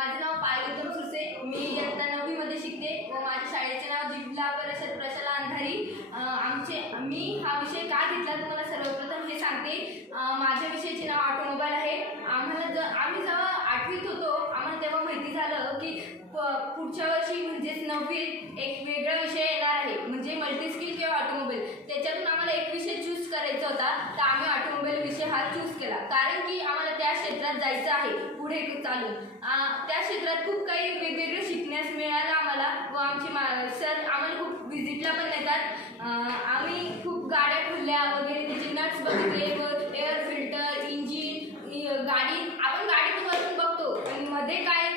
माझं नाव पायल सुरसे मी इयत्ता नववीमध्ये शिकते. व माझ्या शाळेचे नाव जिल्हा परिषद प्रशाला अंधारी. आमचे मी हा विषय का घेतला तुम्हाला सर्वप्रथम हे सांगते. माझ्या विषयाचे नाव ऑटोमोबाईल आहे. आम्हाला जर आम्ही जेव्हा आठवीत होतो आम्हाला तेव्हा माहिती झालं की प- पुढच्या वर्षी म्हणजेच नववीत एक वेगळा विषय येणार आहे. म्हणजे मल्टीस्किल किंवा ऑटोमोबाईल. त्याच्यातून आम्हाला एक विषय चूज करायचा होता. तर आम्ही ऑटोमोबाईल विषय हा चूज केला. कारण की आम्हाला त्या क्षेत्रात जायचं आहे. पुढे चालून त्या क्षेत्रात खूप काही वेगवेगळं शिकण्यास मिळालं आम्हाला व आमचे मा सर आम्हाला खूप व्हिजिटला पण येतात आम्ही खूप गाड्या खुलल्या वगैरे म्हणजे त्याचे नट्स बघितले व एअर फिल्टर इंजिन गाडी आपण गाडी बसून बघतो. पण मध्ये काय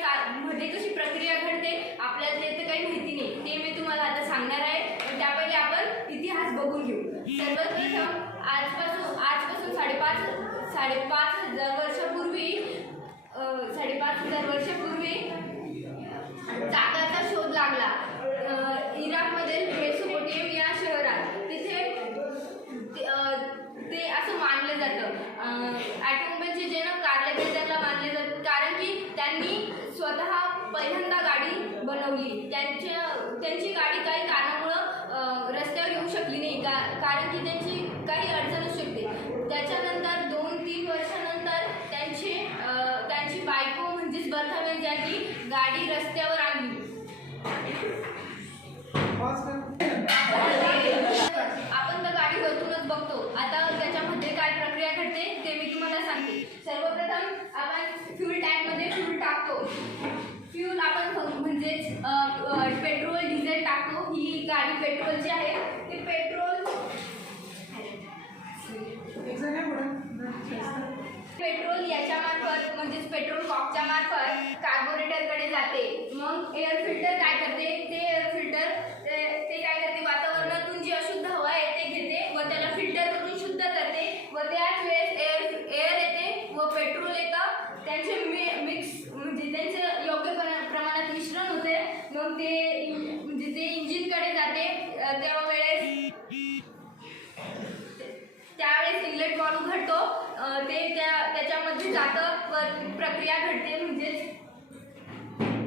मध्ये कशी प्रक्रिया घडते आपल्याला ते तर काही माहिती नाही. ते मी तुम्हाला आता सांगणार आहे. त्या पहिले आपण इतिहास बघून घेऊ. सर्वप्रथम आजपासून आजपासून साडेपाच साडेपाच हजार वर्षापूर्वी त्यांच्या त्यांची गाडी काही कारणामुळं रस्त्यावर येऊ शकली नाही. का कारण की त्यांची काही अडचण असू शकते. त्याच्यानंतर दोन तीन वर्षानंतर त्यांचे त्यांची बायको म्हणजेच बर्थावेल यांनी गाडी रस्त्यावर आणली. आपण तर गाडी वरतूनच बघतो. आता त्याच्यामध्ये काय प्रक्रिया घडते ते मी तुम्हाला सांगते. सर्वप्रथम आपण फ्यूल टँकमध्ये फ्यूल टाकतो फ्यूल आपण फ- म्हणजेच अ, अ, पेट्रोल डिझेल टाकतो ही गाडी पेट्रोलची आहे ते पेट्रोल पेट्रोल याच्या मार्फत म्हणजेच पेट्रोल कॉकच्या मार्फत कार्बोरेटरकडे जाते. मग एअर फिल्टर काय करते? ते एअर फिल्टर ते ते काय करते? वातावरणातून जी अशुद्ध हवा आहे ते घेते व त्याला फिल्टर करून शुद्ध करते. व त्याच वेळेस एअर एअर येते व पेट्रोल येतं. त्यांचे मि मिक्स म्हणजे त्यांचं योग्य प्र- प्रमाणात मिश्रण होते. मग ते म्हणजे ते इंजिनकडे जाते. त्यावेळेस वेळेस त्यावेळेस इलेक्ट बॉल घडतो ते त्या त्याच्यामध्ये जातं प्रक्रिया घडते म्हणजेच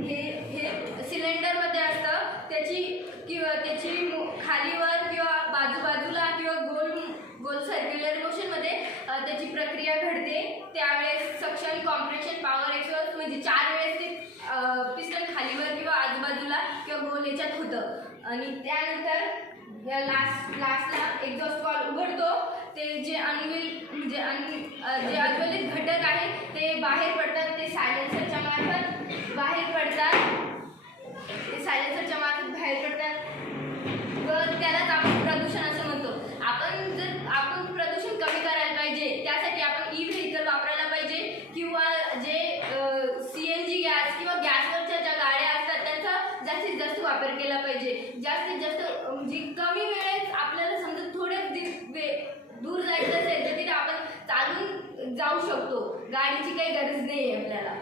हे हे सिलेंडरमध्ये असतं त्याची किंवा त्याची खालीवर किंवा बाजूबाजूला किंवा गोल गोल सर्क्युलर मोशनमध्ये त्याची प्रक्रिया घडते. त्यावेळेस सक्शन कॉम्प्रेशन पॉवर एक्सप्रेस म्हणजे चार वेळेस ते पिस्टन खालीवर किंवा आजूबाजूला किंवा गोल याच्यात होतं. आणि त्यानंतर या लास्ट लास्टला एक्झॉस्ट कॉल उघडतो. ते जे अनविल म्हणजे अन जे अज्वलित घटक आहे ते बाहेर पडतात ते सायलेन्सरच्या मार्फत बाहेर पडतात. ते सायलेन्सरच्या मार्फत बाहेर पडतात. व त्यालाच आपण प्रदूषण असं म्हणतो. आपण जर आपण प्रदूषण कमी करायला पाहिजे त्यासाठी आपण ई व्हेकल वापरायला पाहिजे किंवा जे सी एन जी गॅस किंवा गॅसवरच्या ज्या गाड्या असतात त्यांचा जास्तीत जास्त वापर केला पाहिजे. जास्तीत जास्त जी म्हणजे कमी दूर जायचं असेल तर तिथे आपण चालून जाऊ शकतो. गाडीची काही गरज नाही आहे आपल्याला